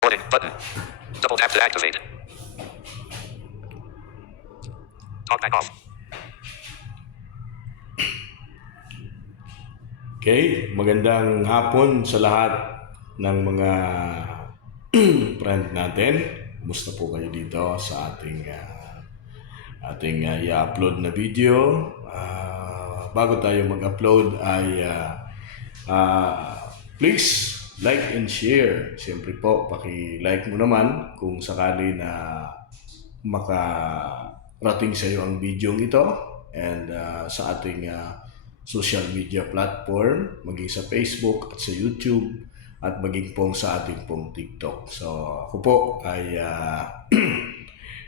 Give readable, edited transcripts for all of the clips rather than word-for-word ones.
Recording button. Double tap to activate. Talk back off. Okay, magandang hapon sa lahat ng mga friend natin. Kumusta po kayo dito sa ating i-upload na video? Bago tayo mag-upload ay please like and share. Siyempre po, paki-like mo naman kung sakali na makarating sa iyo ang video ito, and sa ating social media platform, maging sa Facebook at sa YouTube, at maging pong sa ating pong TikTok. So ako po ay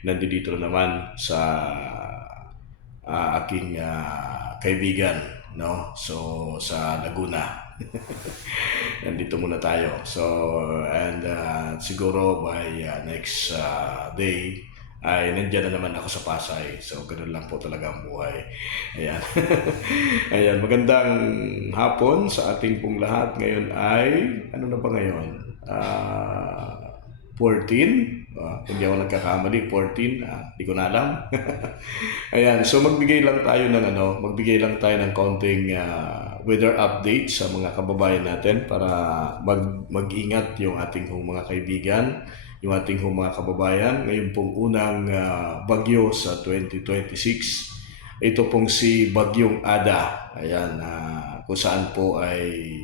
nandito naman sa aking kaibigan, no? So sa Laguna. Nandito muna tayo. So and siguro by next day ay nandiyan na naman ako sa Pasay. So ganoon lang po talaga ang buhay. Ayan. Ayan, magandang hapon sa ating pong lahat. Ngayon ay ano na ba ngayon? 14. Hindi ako nagkakamali, 14. Hindi ko na alam. Ayan, so magbigay lang tayo ng konting weather update sa mga kababayan natin para mag-ingat yung ating mga kaibigan, yung ating mga kababayan. Ngayon pong unang bagyo sa 2026. Ito pong si Bagyong Ada. Ayan, kung saan po ay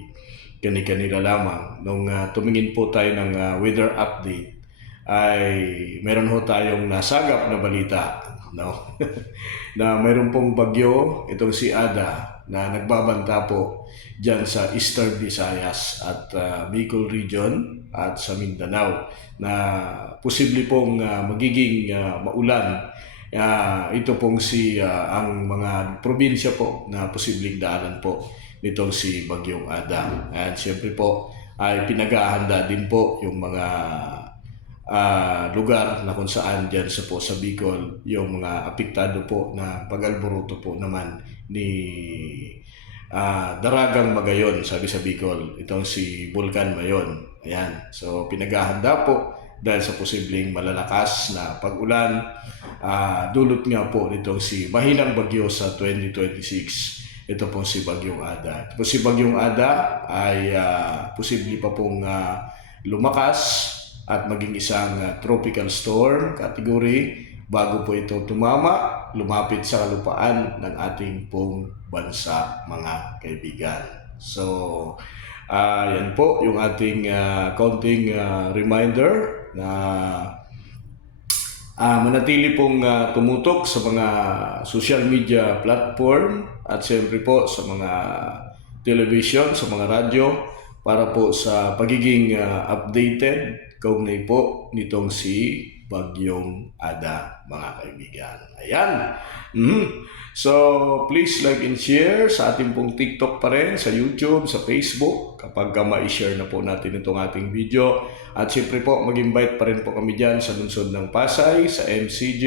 kani-kanila lamang. Nung tumingin po tayo ng weather update, ay meron ho tayong nasagap na balita, no? Na meron pong bagyo, itong si Ada, na nagbabanta po dyan sa Eastern Visayas at Bicol region at sa Mindanao, na posible pong magiging maulan. Ito pong ang mga probinsya po na posibleng daanan po nitong si Bagyong Ada. At siyempre po ay pinag-ahanda din po yung mga lugar na kung saan dyan sa Bicol, yung mga apektado po na pag-alboroto po naman ni Daragang Magayon, sabi sa Bicol, itong si Bulkan Mayon. Ayan, so pinag-ahanda po dahil sa posibleng malalakas na pag-ulan, dulot nga po nitong si mahinang bagyo sa 2026. Ito po si Bagyong Ada. Ito po si Bagyong Ada ay posible pa pong lumakas at maging isang tropical storm category bago po ito lumapit sa kalupaan ng ating pong bansa, mga kaibigan. So, yan po yung ating konting reminder na manatili pong tumutok sa mga social media platform at siyempre po sa mga television, sa mga radyo, para po sa pagiging updated kaugnay po nitong si Bagyong Ada, mga kaibigan. Ayan. So, please like and share sa ating pong TikTok pa rin, sa YouTube, sa Facebook, kapag ma-share na po natin itong ating video. At siyempre po, mag-invite pa rin po kami dyan sa lungsod ng Pasay, sa MCJ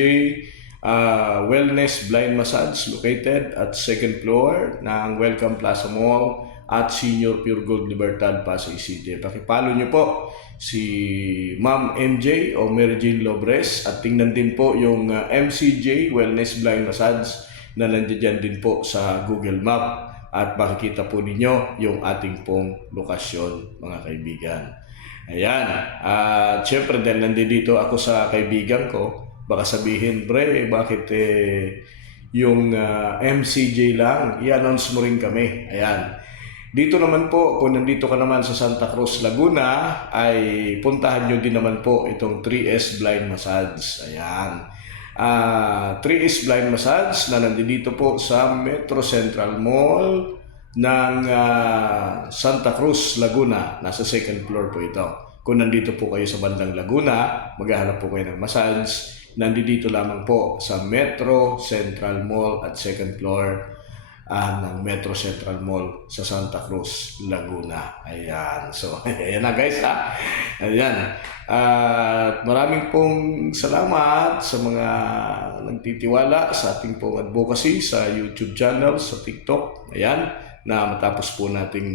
Wellness Blind Massage, located at 2nd floor ng Welcome Plaza Mall at Senior Pure Gold Libertad, Pasay City. Pakipalo nyo po si Ma'am MJ o Mary Jane Lobres, at tingnan din po yung MCJ Wellness Blind Massage na nandiyan din po sa Google Map, at makikita po ninyo yung ating pong lokasyon, mga kaibigan. Ayan, at syempre dahil nandito ako sa kaibigan ko, baka sabihin, "Bre, bakit yung MCJ lang, i-announce mo rin kami." Ayan, dito naman po, kung nandito ka naman sa Santa Cruz, Laguna, ay puntahan nyo din naman po itong 3S Blind Massage. Ayan. 3S Blind Massage na nandito po sa Metro Central Mall ng Santa Cruz, Laguna. Nasa 2nd floor po ito. Kung nandito po kayo sa bandang Laguna, maghahanap po kayo ng massage, nandito lamang po sa Metro Central Mall at 2nd floor ng Metro Central Mall sa Santa Cruz, Laguna. Ayan. So, ayan na guys, ha. Ayan. At maraming pong salamat sa mga nagtitiwala sa ating pong advocacy sa YouTube channel, sa TikTok. Ayan, na matapos po nating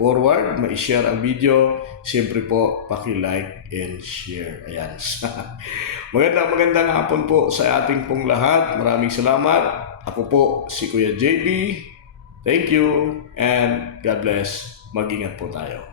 forward, ma-share ang video, siyempre po, paki-like and share. Ayan. Magandang hapon po sa ating pong lahat. Maraming salamat. Ako po si Kuya JB. Thank you and God bless. Mag-ingat po tayo.